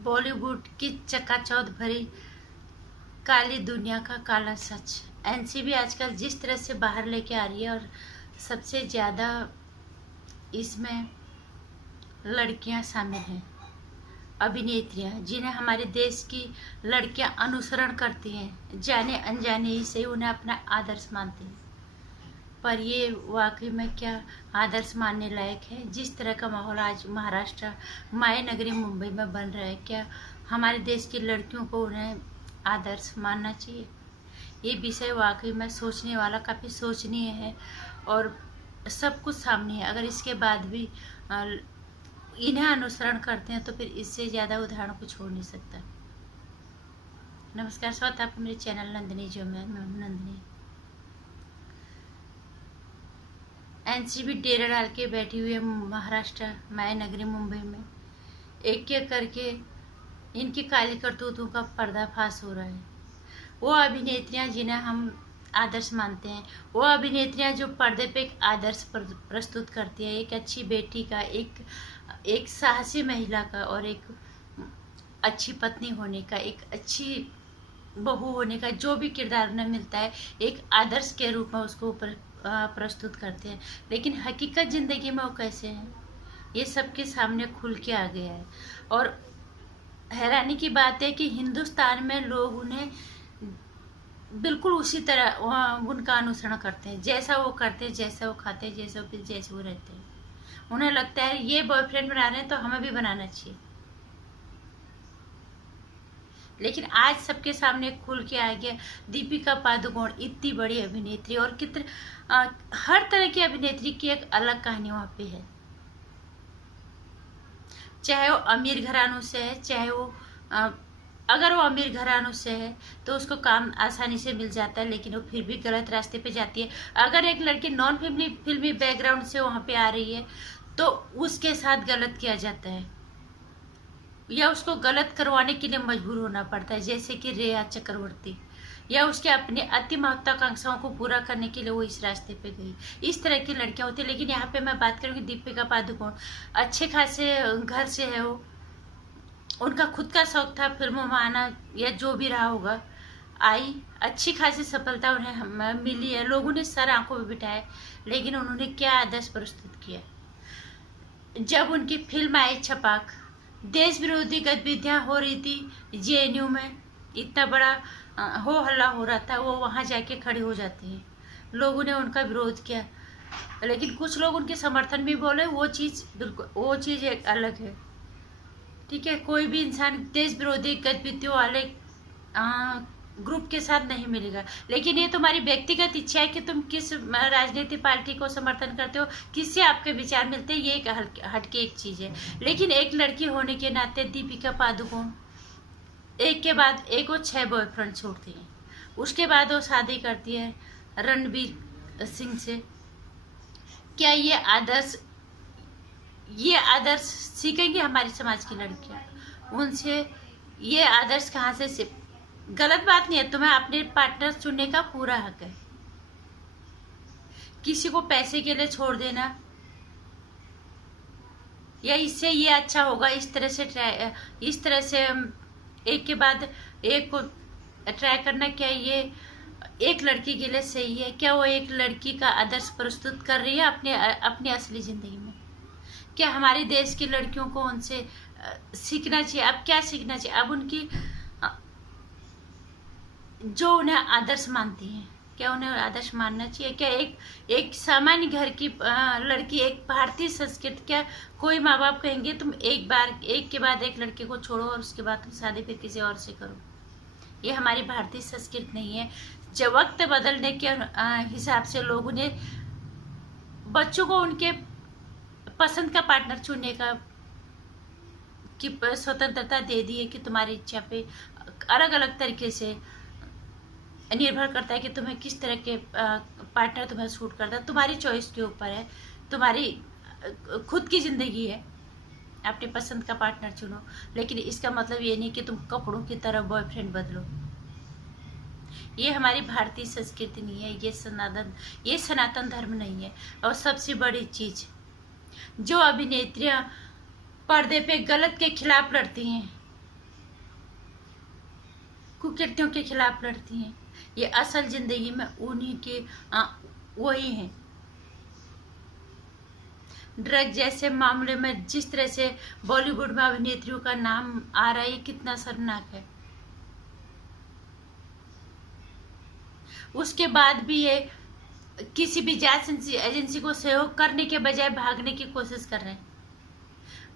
बॉलीवुड की चकाचौंध भरी काली दुनिया का काला सच। एनसीबी आजकल जिस तरह से बाहर लेके आ रही है, और सबसे ज़्यादा इसमें लड़कियां शामिल हैं, अभिनेत्रियां, जिन्हें हमारे देश की लड़कियां अनुसरण करती हैं, जाने अनजाने ही से उन्हें अपना आदर्श मानती हैं। पर ये वाकई में क्या आदर्श मानने लायक है? जिस तरह का माहौल आज महाराष्ट्र माया नगरी मुंबई में बन रहा है, क्या हमारे देश की लड़कियों को उन्हें आदर्श मानना चाहिए? ये विषय वाकई में सोचने वाला, काफ़ी सोचनीय है, और सब कुछ सामने है। अगर इसके बाद भी इन्हें अनुसरण करते हैं तो फिर इससे ज़्यादा उदाहरण कुछ हो नहीं सकता। नमस्कार, स्वागत है आपको मेरे चैनल नंदिनी जो मैं नंदिनी। एनसीबी डेरा डाल के बैठी हुई है महाराष्ट्र माया नगरी मुंबई में। एक एक करके इनकी काली करतूतों का पर्दाफाश हो रहा है। वो अभिनेत्रियां जिन्हें हम आदर्श मानते हैं, वो अभिनेत्रियां जो पर्दे पे एक आदर्श प्रस्तुत करती है, एक अच्छी बेटी का, एक साहसी महिला का, और एक अच्छी पत्नी होने का, एक अच्छी बहू होने का, जो भी किरदार उन्हें मिलता है एक आदर्श के रूप में उसको ऊपर प्रस्तुत करते हैं। लेकिन हकीकत ज़िंदगी में वो कैसे हैं, ये सबके सामने खुल के आ गया है। और हैरानी की बात है कि हिंदुस्तान में लोग उन्हें बिल्कुल उसी तरह उनका अनुसरण करते हैं, जैसा वो करते हैं, जैसा वो खाते हैं, जैसे वो रहते हैं। उन्हें लगता है ये बॉयफ्रेंड बना रहे हैं तो हमें भी बनाना चाहिए। लेकिन आज सबके सामने खुल के आ गया, दीपिका पादुकोण इतनी बड़ी अभिनेत्री, और कितने हर तरह की अभिनेत्री की एक अलग कहानी वहाँ पे है। चाहे वो अमीर घरानों से है, चाहे वो अगर वो अमीर घरानों से है तो उसको काम आसानी से मिल जाता है, लेकिन वो फिर भी गलत रास्ते पे जाती है। अगर एक लड़की नॉन फिल्मी बैकग्राउंड से वहाँ पे आ रही है तो उसके साथ गलत किया जाता है, या उसको गलत करवाने के लिए मजबूर होना पड़ता है, जैसे कि रेया चक्रवर्ती, या उसके अपने अति महत्वाकांक्षाओं को पूरा करने के लिए वो इस रास्ते पे गई। इस तरह की लड़कियां होती है। लेकिन यहाँ पे मैं बात करूँगी दीपिका पादुकोण, अच्छे खासे घर से है वो, उनका खुद का शौक था फिल्मों में आना, या जो भी रहा होगा, आई अच्छी खासी सफलता उन्हें मिली है, लोगों ने सर आंखों में बिठाया। लेकिन उन्होंने क्या आदर्श प्रस्तुत किया? जब उनकी फिल्म आई छपाक, देश विरोधी गतिविधियां हो रही थी जेएनयू में, इतना बड़ा हो हल्ला हो रहा था, वो वहां जाके खड़ी हो जाती हैं, लोगों ने उनका विरोध किया। लेकिन कुछ लोग उनके समर्थन भी बोले, वो चीज़ बिल्कुल, वो चीज़ एक अलग है। ठीक है, कोई भी इंसान देश विरोधी गतिविधियों वाले ग्रुप के साथ नहीं मिलेगा। लेकिन ये तुम्हारी व्यक्तिगत इच्छा है कि तुम किस राजनीतिक पार्टी को समर्थन करते हो, किससे आपके विचार मिलते हैं, ये एक हटके एक चीज़ है। लेकिन एक लड़की होने के नाते दीपिका पादुकोण एक के बाद एक वो 6 बॉयफ्रेंड छोड़ती है। उसके बाद वो शादी करती है रणवीर सिंह से। क्या ये आदर्श सीखेंगे हमारे समाज की लड़कियां उनसे? ये आदर्श कहाँ से गलत बात नहीं है, तुम्हें अपने पार्टनर चुनने का पूरा हक है। किसी को पैसे के लिए छोड़ देना, या इससे ये अच्छा होगा, इस तरह से एक के बाद एक को ट्राई करना, क्या ये एक लड़की के लिए सही है? क्या वो एक लड़की का आदर्श प्रस्तुत कर रही है अपनी असली जिंदगी में? क्या हमारे देश की लड़कियों को उनसे सीखना चाहिए? अब क्या सीखना चाहिए? अब उनकी जो उन्हें आदर्श मानती हैं, क्या उन्हें आदर्श मानना चाहिए? क्या एक सामान्य घर की लड़की, एक भारतीय संस्कृति, क्या कोई माँ बाप कहेंगे तुम एक के बाद एक लड़के को छोड़ो और उसके बाद तुम शादी फिर किसी और से करो? ये हमारी भारतीय संस्कृति नहीं है। जब वक्त बदलने के हिसाब से लोगों ने बच्चों को उनके पसंद का पार्टनर चुनने की स्वतंत्रता दे दी है, कि तुम्हारी इच्छा पे अलग अलग तरीके से निर्भर करता है कि तुम्हें किस तरह के पार्टनर तुम्हें सूट करता है। तुम्हारी चॉइस के ऊपर है, तुम्हारी खुद की जिंदगी है, अपने पसंद का पार्टनर चुनो। लेकिन इसका मतलब ये नहीं कि तुम कपड़ों की तरह बॉयफ्रेंड बदलो। ये हमारी भारतीय संस्कृति नहीं है, ये सनातन धर्म नहीं है। और सबसे बड़ी चीज, जो अभिनेत्रियां पर्दे पे गलत के खिलाफ लड़ती हैं, कुकृत्यों के खिलाफ लड़ती हैं। ये असल जिंदगी में उन्हीं के वही हैं। ड्रग जैसे मामले में जिस तरह से बॉलीवुड में अभिनेत्रियों का नाम आ रहा है, ये कितना शर्मनाक है। उसके बाद भी ये किसी भी जांच एजेंसी को सहयोग करने के बजाय भागने की कोशिश कर रहे हैं।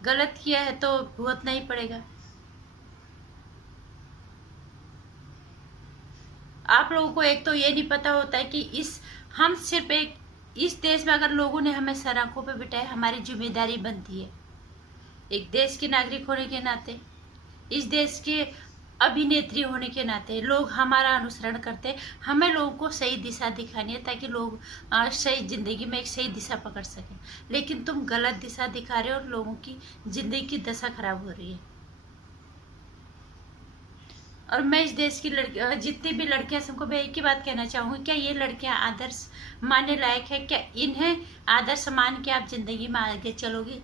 गलत किया है तो भुगतना ही पड़ेगा। आप लोगों को एक तो ये नहीं पता होता है कि हम सिर्फ इस देश में अगर लोगों ने हमें सड़कों पे बिठाया, हमारी जिम्मेदारी बनती है एक देश के नागरिक होने के नाते, इस देश के अभिनेत्री होने के नाते लोग हमारा अनुसरण करते। हमें लोगों को सही दिशा दिखानी है ताकि लोग सही जिंदगी में एक सही दिशा पकड़ सकें। लेकिन तुम गलत दिशा दिखा रहे हो और लोगों की जिंदगी की दशा खराब हो रही है। और मैं इस देश की जितनी भी लड़कियां, सबको मैं एक ही बात कहना चाहूंगी, क्या ये लड़कियां आदर्श मानने लायक है? क्या इन्हें आदर्श मान के आप जिंदगी में आगे चलोगे?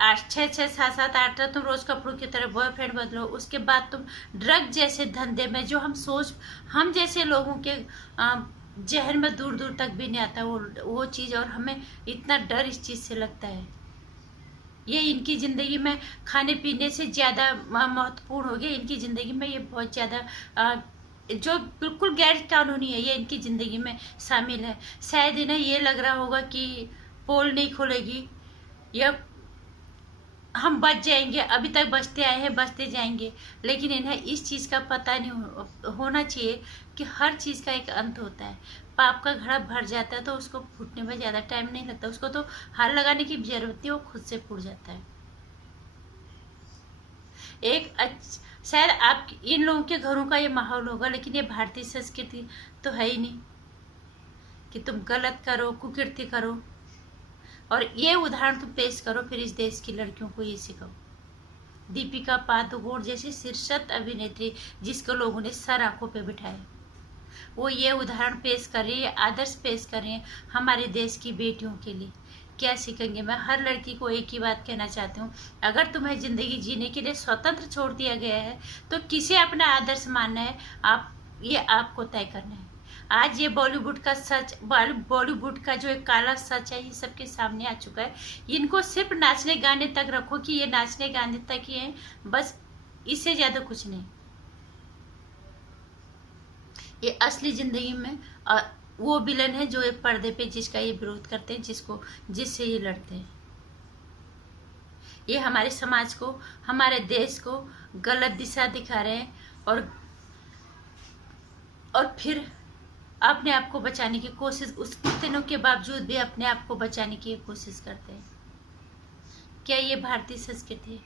6 7 8 तुम रोज कपड़ों की तरह बॉयफ्रेंड बदलो, उसके बाद तुम ड्रग जैसे धंधे में, जो हम जैसे लोगों के जहन में दूर दूर तक भी नहीं आता वो चीज, और हमें इतना डर इस चीज से लगता है। ये इनकी जिंदगी में खाने पीने से ज्यादा महत्वपूर्ण हो गया। इनकी जिंदगी में ये बहुत ज्यादा जो बिल्कुल गैर कानूनी है, ये इनकी जिंदगी में शामिल है। शायद इन्हें ये लग रहा होगा कि पोल नहीं खुलेगी या हम बच जाएंगे, अभी तक बचते आए हैं, बचते जाएंगे, लेकिन इन्हें इस चीज का पता नहीं होना चाहिए कि हर चीज का एक अंत होता है। पाप का घड़ा भर जाता है तो उसको फूटने में ज्यादा टाइम नहीं लगता, उसको तो हार लगाने की जरूरत नहीं, वो खुद से फूट जाता है। शायद आप इन लोगों के घरों का ये माहौल होगा, लेकिन ये भारतीय संस्कृति तो है ही नहीं कि तुम गलत करो, कुकीर्ति करो और ये उदाहरण तुम पेश करो, फिर इस देश की लड़कियों को ये सिखाओ। दीपिका पादुकोण जैसी शीर्षत अभिनेत्री जिसको लोगों ने सर आंखों पे बिठाया, वो ये उदाहरण पेश कर रही है, आदर्श पेश कर रही है हमारे देश की बेटियों के लिए। क्या सीखेंगे? मैं हर लड़की को एक ही बात कहना चाहती हूँ, अगर तुम्हें जिंदगी जीने के लिए स्वतंत्र छोड़ दिया गया है तो किसे अपना आदर्श मानना है, ये आपको तय करना है। आज ये बॉलीवुड का जो एक काला सच है, ये सबके सामने आ चुका है। इनको सिर्फ नाचने गाने तक रखो कि ये नाचने गाने तक ही है, बस, इससे ज्यादा कुछ नहीं। ये असली जिंदगी में वो विलन है जो एक पर्दे पे जिसका ये विरोध करते हैं, जिससे ये लड़ते हैं। ये हमारे समाज को, हमारे देश को गलत दिशा दिखा रहे हैं और फिर अपने आप को बचाने की कोशिश, उस दिनों के बावजूद भी अपने आप को बचाने की कोशिश करते हैं। क्या ये भारतीय संस्कृति है?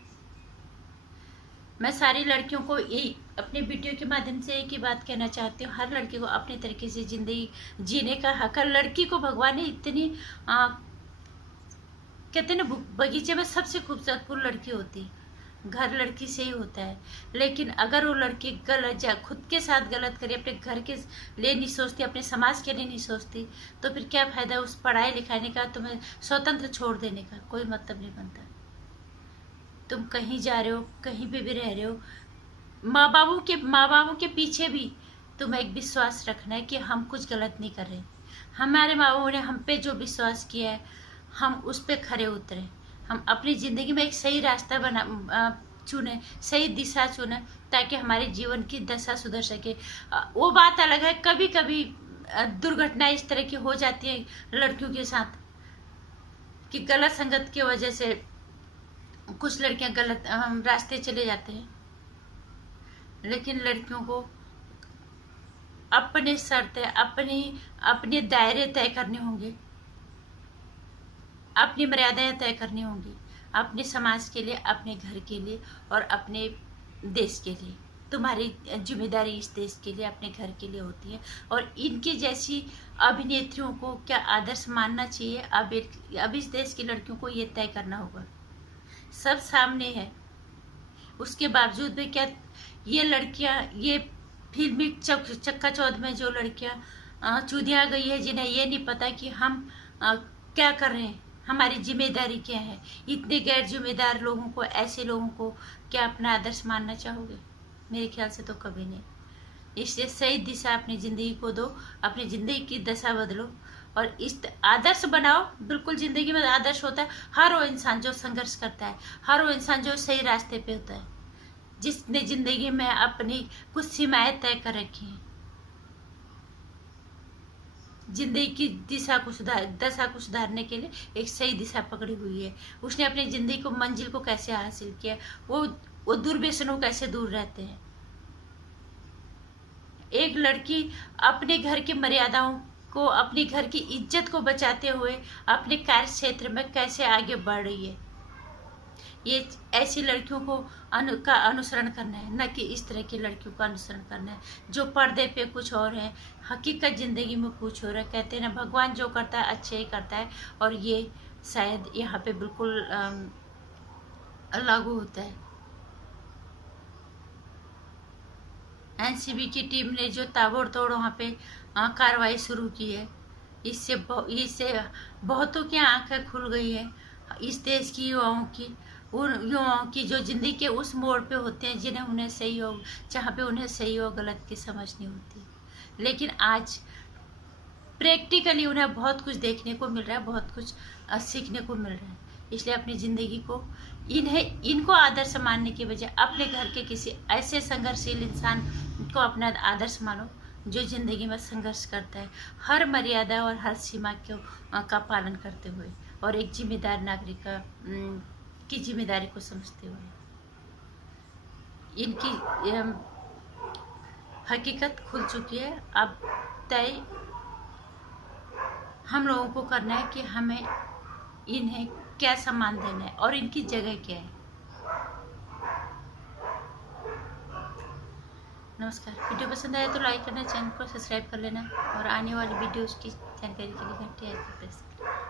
मैं सारी लड़कियों को यही अपने वीडियो के माध्यम से एक ही बात कहना चाहती हूँ, हर लड़की को अपने तरीके से जिंदगी जीने का हक है। लड़की को भगवान ने इतनी कहते हैं ना, बगीचे में सबसे खूबसूरत फूल लड़की होती है, घर लड़की से ही होता है। लेकिन अगर वो लड़की खुद के साथ गलत करे, अपने घर के लिए नहीं सोचती, अपने समाज के लिए नहीं सोचती, तो फिर क्या फायदा उस पढ़ाई लिखाने का, तुम्हें स्वतंत्र छोड़ देने का कोई मतलब नहीं बनता। तुम कहीं जा रहे हो, कहीं पे भी रह रहे हो, माँ बाबू के पीछे भी तुम्हें एक विश्वास रखना है कि हम कुछ गलत नहीं कर रहे। हमारे माँ बाबू ने हम पे जो विश्वास किया है, हम उस पे खरे उतरे, हम अपनी जिंदगी में एक सही रास्ता चुने, सही दिशा चुने, ताकि हमारे जीवन की दशा सुधर सके। वो बात अलग है, कभी कभी दुर्घटना इस तरह की हो जाती है लड़कियों के साथ कि गलत संगत की वजह से कुछ लड़कियां गलत रास्ते चले जाते हैं। लेकिन लड़कियों को अपने शर्तें, अपने दायरे तय करने होंगे, अपनी मर्यादाएं तय करनी होंगी, अपने समाज के लिए, अपने घर के लिए और अपने देश के लिए। तुम्हारी जिम्मेदारी इस देश के लिए, अपने घर के लिए होती है। और इनकी जैसी अभिनेत्रियों को क्या आदर्श मानना चाहिए, अब इस देश की लड़कियों को ये तय करना होगा। सब सामने है, उसके बावजूद भी क्या ये लड़कियां, ये फिल्मी चक्का चौध में जो लड़कियां चूधिया गई है, जिन्हें ये नहीं पता कि हम क्या कर रहे हैं, हमारी जिम्मेदारी क्या है। इतने गैर जिम्मेदार लोगों को, ऐसे लोगों को क्या अपना आदर्श मानना चाहोगे? मेरे ख्याल से तो कभी नहीं। इसलिए सही दिशा अपनी ज़िंदगी को दो, अपनी ज़िंदगी की दशा बदलो और इस आदर्श बनाओ। बिल्कुल ज़िंदगी में आदर्श होता है हर वो इंसान जो संघर्ष करता है, हर वो इंसान जो सही रास्ते पे होता है, जिसने ज़िंदगी में अपनी कुछ सीमाएं तय कर रखी हैं, जिंदगी की दशा को सुधारने के लिए एक सही दिशा पकड़ी हुई है। उसने अपनी जिंदगी को, मंजिल को कैसे हासिल किया, वो दुर्व्यसनों कैसे दूर रहते हैं। एक लड़की अपने घर की मर्यादाओं को, अपने घर की इज्जत को बचाते हुए अपने कार्य क्षेत्र में कैसे आगे बढ़ रही है। ये ऐसी लड़कियों को का अनुसरण करना है, न कि इस तरह की लड़कियों का अनुसरण करना है जो पर्दे पे कुछ और है, हकीकत जिंदगी में कुछ और है। कहते हैं ना, भगवान जो करता है अच्छे ही करता है, और ये शायद यहाँ पे बिल्कुल लागू होता है। एनसीबी की टीम ने जो ताबड़तोड़ वहाँ पे कार्रवाई शुरू की है, इससे बहुतों की आंखें खुल गई है। इस देश की युवाओं की, उन युवाओं की जो जिंदगी के उस मोड़ पे होते हैं जिन्हें उन्हें सही हो, जहाँ पे उन्हें सही और गलत की समझ नहीं होती, लेकिन आज प्रैक्टिकली उन्हें बहुत कुछ देखने को मिल रहा है, बहुत कुछ सीखने को मिल रहा है। इसलिए अपनी ज़िंदगी को, इनको आदर्श मानने के बजाय अपने घर के किसी ऐसे संघर्षशील इंसान को अपना आदर्श मानो जो ज़िंदगी में संघर्ष करता है, हर मर्यादा और हर सीमा का पालन करते हुए, और एक जिम्मेदार नागरिक की जिम्मेदारी को समझते हुए। इनकी हकीकत खुल चुकी है। अब तय हम लोगों को करना है कि हमें इन्हें क्या सम्मान देना है और इनकी जगह क्या है। नमस्कार। वीडियो पसंद आया तो लाइक करना, चैनल को सब्सक्राइब कर लेना और आने वाली वीडियोस की जानकारी के लिए घंटी आइकन प्रेस करें।